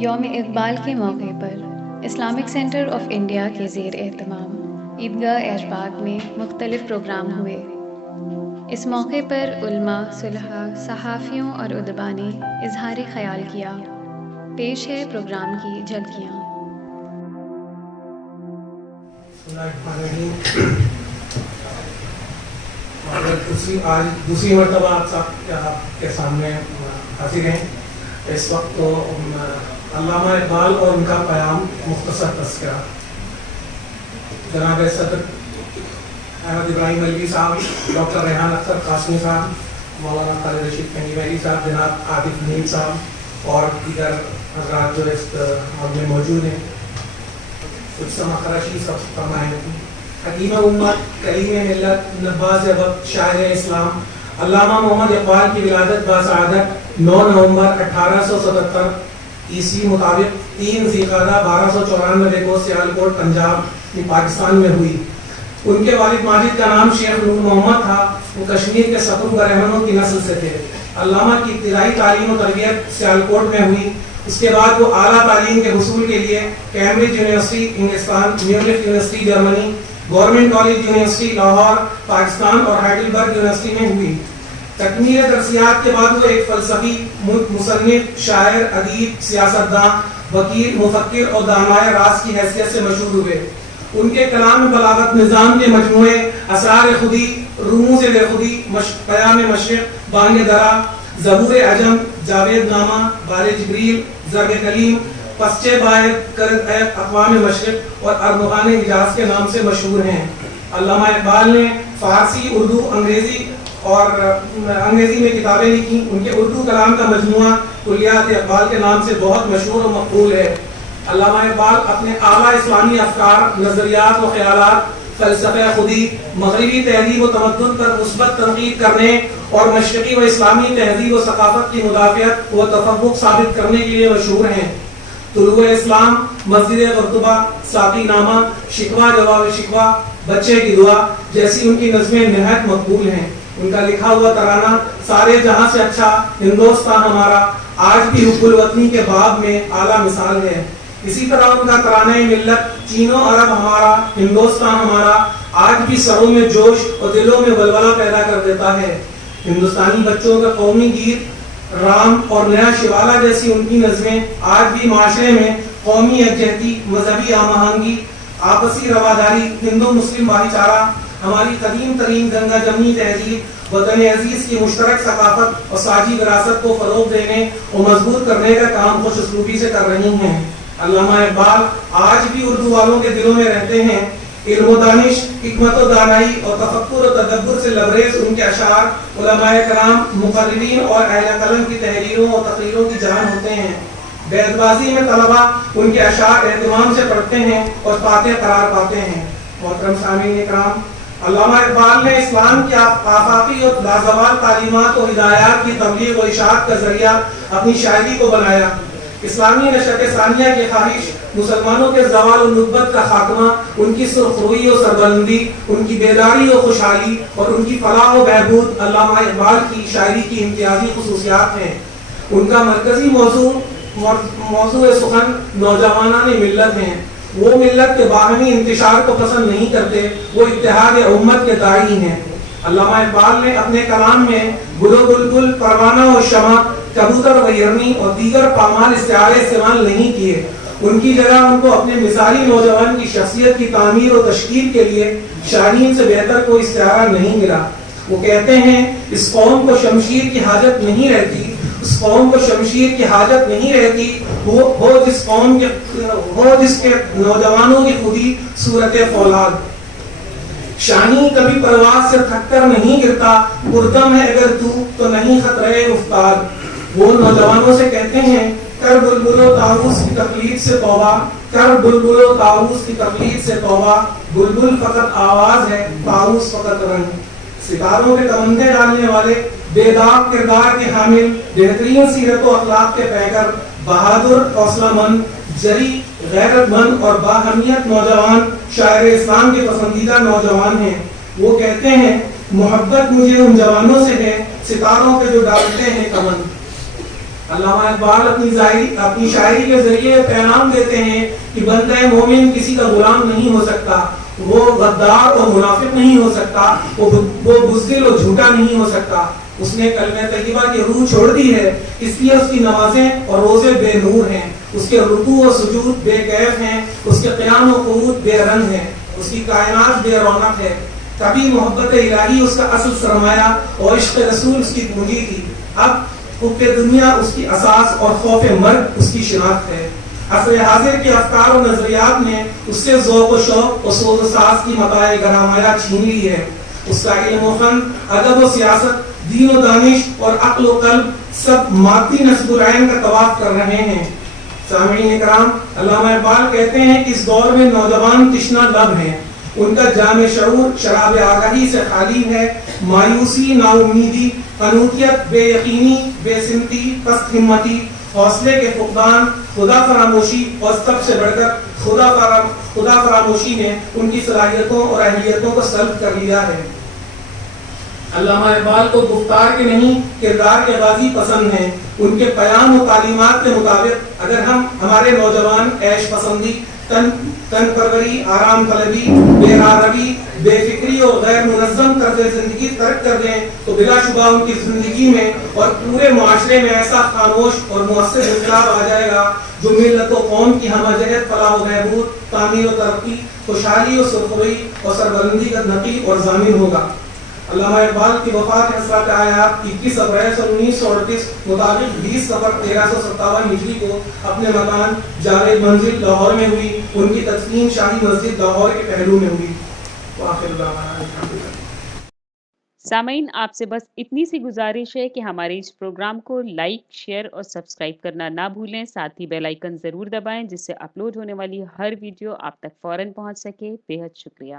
یوم اقبال کے موقع پر اسلامک سینٹر آف انڈیا کے زیر اہتمام عیدگاہ ایشباغ میں مختلف پروگرام ہوئے۔ اس موقع پر علماء، صلحاء، صحافیوں اور ادبا نے اظہار خیال کیا۔ پیش ہے پروگرام کی جھلکیاں۔ آج دوسری مرتبہ آپ کے سامنے حاضر ہیں۔ اس وقت تو علامہ اقبال اور ان کا پیام مختصر تذکرہ۔ جناب صدر احمد ابراہیم علوی صاحب، ڈاکٹر ریحان اختر قاسمی صاحب، مولانا خالد رشید کنڈی ویلی صاحب، جناب عاطف نعیم صاحب اور دیگر حضرات جو اس حال میں موجود ہیں، کچھ سمخرشی سب فرمائیں۔ حکیم امت، کلیم ملت، نباز وقت، شاعر اسلام علامہ محمد اقبال کی ولادت باسعادت 9 نومبر 1877 عیسوی مطابق 3 ذیقعدہ 1294 کو سیالکوٹ پنجاب پاکستان میں ہوئی۔ ان کے والد ماجد کا نام شیخ نور محمد تھا۔ وہ کشمیر کے سکر برہمنوں کی نسل سے تھے۔ علامہ کی ابتدائی تعلیم و تربیت سیالکوٹ میں ہوئی۔ اس کے بعد وہ اعلیٰ تعلیم کے حصول کے لیے کیمبرج یونیورسٹی انگلستان، Munich university Germany, government college university Lahore Pakistan اور ہائیڈلبرگ یونیورسٹی میں ہوئی۔ تکمیل درسیات کے بعد وہ ایک فلسفی، مصنف، شاعر، ادیب، سیاستداں، وکیل، مفکر اور دانائے راز کی حیثیت سے مشہور ہوئے۔ ان کے کلام بلاغت نظام کے مجموعے اسرار خودی، رموز بے خودی، پیام مشرق، بانگ درا، زبور عجم، جاوید نامہ، بار جبریل، ضرب کلیم، پسچے باہر، کرد ایب، اقوام مشرق اور ارمغان حجاز کے نام سے مشہور ہیں۔ علامہ اقبال نے فارسی، اردو، انگریزی میں کتابیں لکھی۔ ان کے اردو کلام کا مجموعہ کلیات اقبال کے نام سے بہت مشہور و مقبول ہے۔ علامہ اقبال اپنے اعلیٰ اسلامی افکار، نظریات و خیالات، فلسفہ خودی، مغربی تہذیب و تمدن پر مثبت تنقید کرنے اور مشرقی و اسلامی تہذیب و ثقافت کی مدافعت و تفوق ثابت کرنے کے لیے مشہور ہیں۔ طلوع اسلام، مسجد قرطبہ، ساقی نامہ، شکوہ جواب شکوہ، بچے کی دعا جیسی ان کی نظمیں نہایت مقبول ہیں۔ ان کا لکھا ہوا ترانہ سارے جہاں سے اچھا ہندوستان ہمارا آج بھی حب الوطنی کے باب میں اعلیٰ مثال ہے۔ اسی طرح ان کا ترانہ ملت چین و عرب ہمارا ہندوستان ہمارا آج بھی سروں میں جوش اور دلوں میں ولولہ پیدا کر دیتا ہے۔ ہندوستانی بچوں کا قومی گیت رام اور نیا شیوالہ جیسی ان کی نظمیں آج بھی معاشرے میں قومی یکجہتی، مذہبی ہم آہنگی، آپسی رواداری، ہندو مسلم بھائی چارہ، ہماری قدیم ترین گنگا جمنی تہذیب، وطن عزیز کی مشترک ثقافت اور ساجی وراثت کو فروغ دینے اور مضبوط کرنے کا کام خوش اسلوبی سے کر رہی ہیں۔ علامہ اقبال آج بھی اردو والوں کے دلوں میں رہتے ہیں۔ علم و دانش، حکمت و دانائی اور تفکر و تدبر سے لبریز ان کے اشعار علماء کرام، مقررین اور اہل قلم کی تحریروں اور تقریروں کی جان ہوتے ہیں۔ بیت بازی میں طلباء ان کے اشعار اہتمام سے پڑھتے ہیں اور فاتح قرار پاتے ہیں۔ محترم سامعین کرام، علامہ اقبال نے اسلام کی آفاقی اور لازوال تعلیمات و ہدایات کی تبلیغ و اشاعت کا ذریعہ اپنی شاعری کو بنایا۔ اسلامی نشأت ثانیہ کی خواہش، مسلمانوں کے زوال و نکبت کا خاتمہ، ان کی سرخروئی و سربلندی، ان کی بیداری و خوشحالی اور ان کی فلاح و بہبود علامہ اقبال کی شاعری کی امتیازی خصوصیات ہیں۔ ان کا مرکزی موضوع سخن نوجوانان ملت ہیں۔ وہ ملت کے باہمی انتشار کو پسند نہیں کرتے، وہ اتحاد امت کے داعی ہیں۔ علامہ اقبال نے اپنے کلام میں گل و بلبل، پروانہ و شمع، کبوتر و ہرنی اور دیگر پامال استعارے استعمال نہیں کیے۔ ان کی جگہ ان کو اپنے مثالی نوجوان کی شخصیت کی تعمیر و تشکیل کے لیے شاہین سے بہتر کوئی استعارہ نہیں ملا۔ وہ کہتے ہیں اس قوم کو شمشیر کی حاجت نہیں رہتی، اس قوم کو شمشیر کی حاجت نہیں رہتی، وہ جس کے نوجوانوں کی خودی صورت فولاد۔ شاہین کبھی پرواز سے تھک کر نہیں گرتا، پردم ہے اگر تو نہیں خطرے افتاد۔ وہ نوجوانوں سے کہتے ہیں کر بلبل و طاؤس کی تقلید سے توبہ، کر بلبل و طاؤس کی تقلید سے توبہ، بلبل فقط آواز ہے، طاؤس فقط رنگ۔ ستاروں کے تمندے ڈالنے والے، بے داغ کردار کے حامل، بہترین سیرت و اخلاق کے پیکر، بہادر، حوصلہ مند، جری، غیرت مند اور باہمیت نوجوان شاعر اسلام کے پسندیدہ نوجوان ہیں۔ وہ کہتے ہیں محبت مجھے ان جوانوں سے ہے ستاروں پہ جو ڈالتے ہیں کمن۔ علامہ اقبال اپنی شاعری کے ذریعے پیغام دیتے ہیں کہ بندہ مومن کسی کا غلام نہیں ہو سکتا، وہ غدار اور منافق نہیں ہو سکتا، وہ بزدل اور جھوٹا نہیں ہو سکتا۔ اس نے کلمہ طیبہ کی روح چھوڑ دی ہے، اس لیے اس کی نمازیں اور روزے بے نور ہیں، اس کے رکوع و سجود بے کیف ہیں، اس کے قیام و قعود بے رنگ ہیں، اس کی کائنات بے رونق ہے۔ کبھی محبت الہی اس کا اصل سرمایہ اور عشق رسول اس کی پونجی تھی، اب حب دنیا اس کی اساس اور خوف مرگ اس کی شناخت ہے۔ عصر حاضر کے افکار و نظریات نے اس سے ذوق و شوق و سوز و ساز کی متاع گرامایہ چھین لی ہے۔ اس کا علم و فن، ادب و سیاست، دین و دانش اور عقل و قلب سب مادی نصب العین کا طواف کر رہے ہیں۔ سامعین اکرام، علامہ اقبال کہتے ہیں کہ اس دور میں نوجوان تشنہ لب ہیں، ان کا جام شعور شراب آگاہی سے خالی ہے، مایوسی، نا امیدی، قنوطیت، بے یقینی، بے سمتی، پست ہمتی، حوصلے کے فقدان، خدا فراموشی اور سب سے بڑھ کر خدا فراموشی نے ان کی صلاحیتوں اور اہلیتوں کو سلب کر لیا ہے۔ علامہ اقبال کو گفتار کے نہیں کردار کے غازی پسند ہیں۔ ان کے پیام و تعلیمات کے مطابق اگر ہم ہمارے نوجوان عیش پسندی، تن پروری، آرام طلبی، بے روی، بے فکری اور غیر منظم طرز زندگی ترک کر دیں تو بلا شبہ ان کی زندگی میں اور پورے معاشرے میں ایسا خاموش اور مؤثر انقلاب آ جائے گا جو ملت و قوم کی ہمہ جہت فلاح و بہبود، تعمیر و ترقی، خوشحالی و سرخروئی اور سربلندی کا نقیب اور ضامن ہوگا۔ علامہ اقبال کی وفات حضرت آیات 21 اپریل 1938 مطابق 20 صفر 1357 ہجری کو اپنے مکان جاوید منزل لاہور میں ہوئی۔ ان کی تدفین شاہی مسجد لاہور کے پہلو میں ہوئی۔ وآخر دعوانا الحمدللہ۔ سامعین، آپ سے بس اتنی سی گزارش ہے کہ ہمارے اس پروگرام کو لائک، شیئر اور سبسکرائب کرنا نہ بھولیں، ساتھ ہی بیل آئیکن ضرور دبائیں جس سے اپلوڈ ہونے والی ہر ویڈیو آپ تک فوراً پہنچ سکے۔ بے حد شکریہ۔